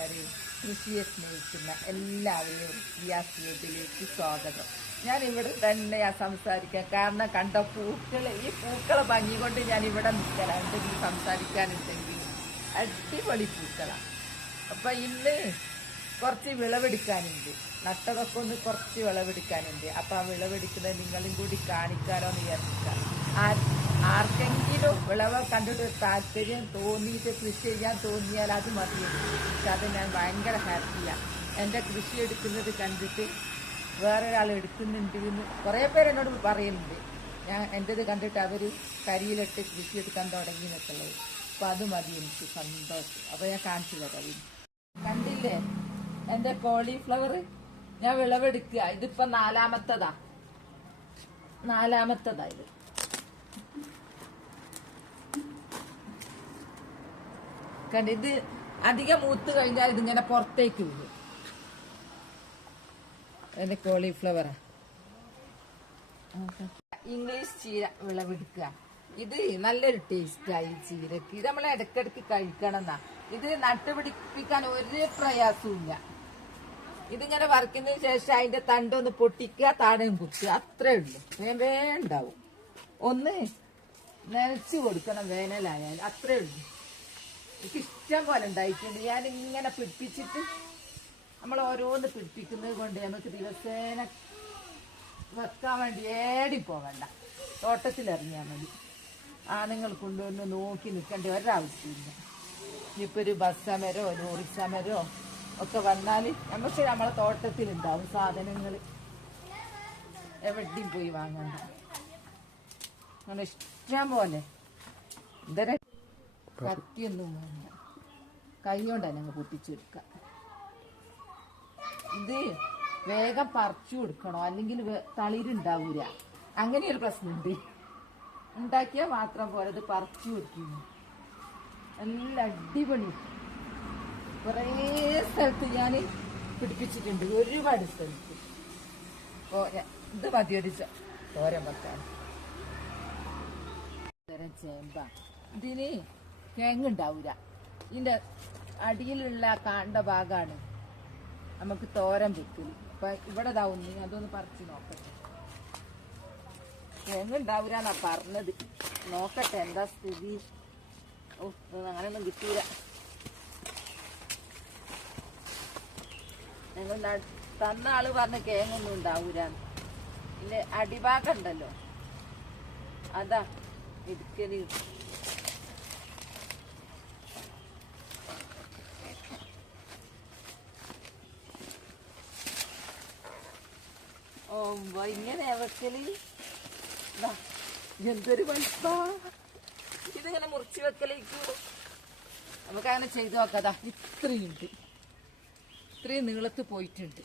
കൂട്ടുകാരെ, കൃഷിയെ സ്നേഹിക്കുന്ന എല്ലാവരെയും റിയാസ് വീട്ടിലേക്ക് സ്വാഗതം. ഞാൻ ഇവിടെ തന്നെയാ സംസാരിക്കാം. കാരണം കണ്ട പൂക്കളെ, ഈ പൂക്കളെ ഭംഗി കൊണ്ട് ഞാൻ ഇവിടെ നിൽക്കലാണ്. എന്തെങ്കിലും സംസാരിക്കാനുണ്ടെങ്കിൽ അടിപൊളി പൂക്കളാണ്. അപ്പൊ ഇന്ന് കുറച്ച് വിളവെടുക്കാനുണ്ട്. നട്ടതൊക്കെ ഒന്ന് കുറച്ച് വിളവെടുക്കാനുണ്ട്. അപ്പൊ ആ വിളവെടുക്കുന്നത് നിങ്ങളും കൂടി കാണിക്കാനോ എന്ന് വിചാരിക്കാം. ആർക്കെങ്കിലും വിളവ് കണ്ടിട്ട് താല്പര്യം തോന്നിയിട്ട് കൃഷി ചെയ്യാൻ തോന്നിയാൽ അത് മതിയുണ്ട്. പക്ഷെ അത് ഞാൻ ഭയങ്കര ഹാപ്പിയാണ്. എൻ്റെ കൃഷി എടുക്കുന്നത് കണ്ടിട്ട് വേറൊരാൾ എടുക്കുന്നുണ്ട് എന്ന് കുറേ പേര് എന്നോട് പറയുന്നുണ്ട്. എൻ്റെത് കണ്ടിട്ട് അവർ കരിയിലിട്ട് കൃഷി എടുക്കാൻ തുടങ്ങി എന്നുള്ളത്. അപ്പം അത് മതി എനിക്ക് സന്തോഷം. അപ്പോൾ ഞാൻ കാണിച്ചു തരാം. കണ്ടില്ലേ എൻ്റെ കോളിഫ്ലവർ ഞാൻ വിളവെടുക്കുക. ഇതിപ്പോൾ നാലാമത്തതാ ഇത്. കണ്ട, ഇത് അധികം മൂത്ത് കഴിഞ്ഞാൽ ഇതിങ്ങനെ പുറത്തേക്ക് വീഴും. എന്റെ കോളിഫ്ലവറാ. ഇംഗ്ലീഷ് ചീര വിളവെടുക്കുക. ഇത് നല്ലൊരു ടേസ്റ്റായി ചീരക്ക്. ഇത് നമ്മൾ ഇടയ്ക്കിടയ്ക്ക് കഴിക്കണം എന്നാ. ഇത് നട്ടുപിടിപ്പിക്കാൻ ഒരു പ്രയാസവും. ഇതിങ്ങനെ വറുക്കുന്നതിന് ശേഷം അതിന്റെ തണ്ടൊന്ന് പൊട്ടിക്കുക, താഴെയും കുത്തുക, അത്രേ ഉള്ളൂ. വേണ്ടാവും. ഒന്ന് നനച്ചു കൊടുക്കണം വേനലായാലും, അത്രേ ഉള്ളൂ. എനിക്ക് ഇഷ്ടം പോലെ ഉണ്ടായിട്ടുണ്ട്. ഞാൻ ഇങ്ങനെ പിടിപ്പിച്ചിട്ട് നമ്മൾ ഓരോന്ന് പിടിപ്പിക്കുന്നത് കൊണ്ട് നമുക്ക് ദിവസേന വെക്കാൻ വേണ്ടി ഏടി പോകണ്ട. തോട്ടത്തിലിറങ്ങിയാൽ മതി. ആണുങ്ങൾ കൊണ്ടുവന്ന് നോക്കി നിൽക്കേണ്ട ഒരാവശ്യമില്ല. ഇനിയിപ്പോൾ ഒരു ബസ് സമരോ ലോറി സമരോ ഒക്കെ വന്നാൽ നമുക്ക് നമ്മളെ തോട്ടത്തിലുണ്ടാവും സാധനങ്ങൾ. എവിടെയും പോയി വാങ്ങണ്ട. അങ്ങനെ ഇഷ്ടം പോലെ. എന്തര കത്തിയൊന്നും വേണ്ട, കൈ കൊണ്ടാണ് ഞങ്ങൾ പൊട്ടിച്ചെടുക്കാം. ഇത് വേഗം പറിച്ചു കൊടുക്കണോ, അല്ലെങ്കിൽ തളിരുണ്ടാവൂല. അങ്ങനെയൊരു പ്രശ്നമുണ്ട്. ഉണ്ടാക്കിയാൽ മാത്രം പോലെ ഇത് പറിച്ചു കൊടുക്കുന്നു. നല്ല അടിപൊളി. കുറേ സ്ഥലത്ത് ഞാൻ പിടിപ്പിച്ചിട്ടുണ്ട്, ഒരുപാട് സ്ഥലത്ത്. അപ്പോൾ ഇത് മതിയടിച്ച തോരൻ വെക്കാൻ. തരം ചേമ്പ. ഇതിന് കിഴങ്ങുണ്ടാവൂല. ഇതിൻ്റെ അടിയിലുള്ള കാണ്ട ഭാഗമാണ് നമുക്ക് തോരൻ വെക്കല്. അപ്പൊ ഇവിടെ ഇതാവുന്നു. അതൊന്ന് പറിച്ച് നോക്കട്ടെ. കിഴങ്ങുണ്ടാവൂല എന്നാ പറഞ്ഞത്. നോക്കട്ടെ എന്താ സ്ഥിതി. ഓ, അങ്ങനെയൊന്നും കിട്ടൂല. ഞങ്ങൾ തന്ന ആള് പറഞ്ഞ കിഴങ്ങൊന്നും ഉണ്ടാവൂലാന്ന്. പിന്നെ അടിഭാഗം ഉണ്ടല്ലോ, അതാ ഇടുക്കല്. ഓ, ഇങ്ങനെ വെക്കല്. എന്തൊരു വലിപ്പാ. ഇതിങ്ങനെ മുറിച്ച് വെക്കലേക്കു. നമുക്കങ്ങനെ ചെയ്തു നോക്കാതാ. ഇത്രയുണ്ട്, ഇത്രയും നീളത്ത് പോയിട്ടുണ്ട്.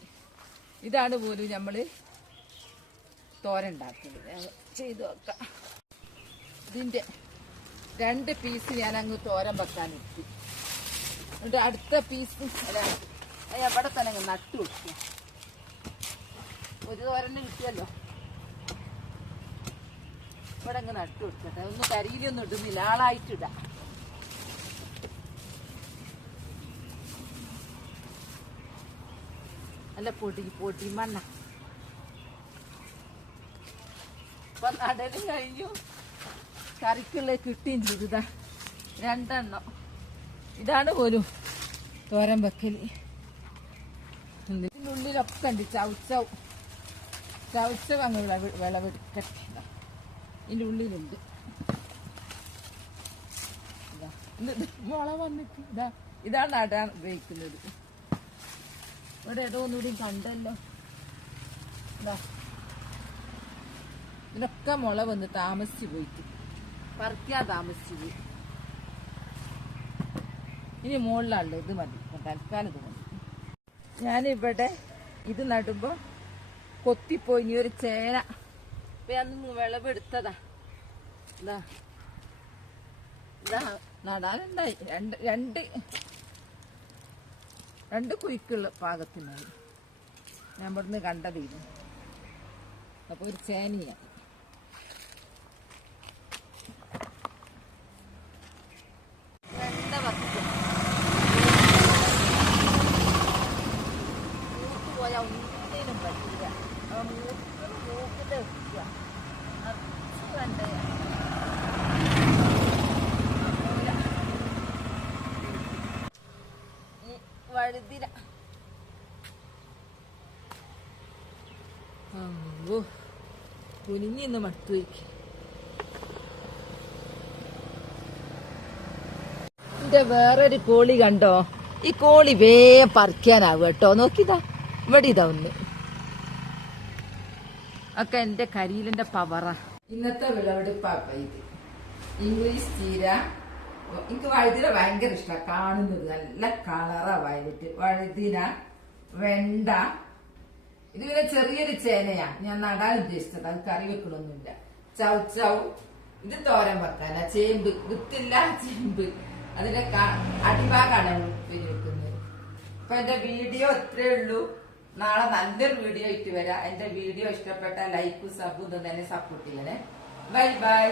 ഇതാണ് പോലും നമ്മള് തോരനുണ്ടാക്കുന്നത്. ചെയ്തു നോക്കാം. ഇതിന്റെ 2 പീസ് ഞാൻ അങ്ങ് തോരൻ വെക്കാനിട്ട്, എന്നിട്ട് അടുത്ത പീസ് എവിടെ തന്നെ അങ്ങ് നട്ടു വെക്കുക. ഒരു തോരന് കിട്ടുമല്ലോ. ഇവിടെ അങ്ങ് നട്ടു കൊടുക്കട്ടെ. ഒന്നും കരിയിലൊന്നും ഇടുന്നില്ല, ആളായിട്ടിടാം. നല്ല പൊടി മണ്ണ. ഇപ്പൊ നടലും കഴിഞ്ഞു. കറിക്കുള്ള കിട്ടിയും ചെയ്തതാ 2 എണ്ണം. ഇതാണ് പോലും തോരൻ വെക്കല്. ഇതിനുള്ളിലൊക്കെ ഉണ്ട് ചവച്ചവ് അങ്ങ് വിളവെടുക്കട്ടെ. ഇതിൻ്റെ ഉള്ളിലുണ്ട്. മുള വന്നിട്ട് ഇതാണ് നടാൻ ഉപയോഗിക്കുന്നത്. ഇവിടെ ഏതോ ഒന്നുകൂടി കണ്ടല്ലോ. ഇതിനൊക്കെ മുള വന്ന് താമസിച്ചു പോയിട്ട്, പറിക്കാൻ താമസിച്ചു പോയി. ഇനി മുകളിലാണല്ലോ. ഇത് മതി തൽക്കാലം. ഇത് മതി. ഞാനിവിടെ ഇത് നടുമ്പോ കൊത്തിപ്പോയി. ഇനി ഒരു ചേന അന്ന് വിളവെടുത്തതാ. ഇതാ നടാനുണ്ടായി. രണ്ട് കുഴിക്കുള്ള പാകത്തിനായി ഞാൻ ഇവിടുന്ന് കണ്ടതില്ല. അപ്പൊ ഒരു ചേനയാണ്. വഴുതിന. കുനിഞ്ഞിന്ന് മട്ടു വയ്ക്ക്. എന്റെ വേറൊരു കോളി കണ്ടോ? ഈ കോളി വേഗം പറിക്കാനാവും കേട്ടോ. നോക്കിതാ ഇവിടെ ഇതാ ഒന്ന്. ഒക്കെ എന്റെ കരിയിലിന്റെ പവറാ. ഇന്നത്തെ വിളവെടുപ്പാ ഇത്. ഇംഗ്ലീഷ് ചീര. എനിക്ക് വഴുതിന ഭയങ്കര ഇഷ്ടമാണ് കാണുന്നത്. നല്ല കളറാ വയലറ്റ്. വഴുതിന, വെണ്ട. ഇത് പിന്നെ ചെറിയൊരു ചേനയാ ഞാൻ നടാൻ ഉദ്ദേശിച്ചത്. അത് കറി വെക്കണമൊന്നുമില്ല. ചൗ. ഇത് തോരൻ വെക്കാനാ. ചേമ്പ് വിത്തില്ല, ചേമ്പ്. അതിന്റെ അടിഭാഗാണ് ഉപ്പിന് വെക്കുന്നത്. അപ്പൊ എന്റെ വീഡിയോ ഇത്രേ ഉള്ളൂ. നാളെ നല്ലൊരു വീഡിയോ ഇട്ട് വരാം. എന്റെ വീഡിയോ ഇഷ്ടപ്പെട്ട ലൈക്കും സബും തന്നെ സപ്പോർട്ട് ചെയ്യണേ. Bye bye.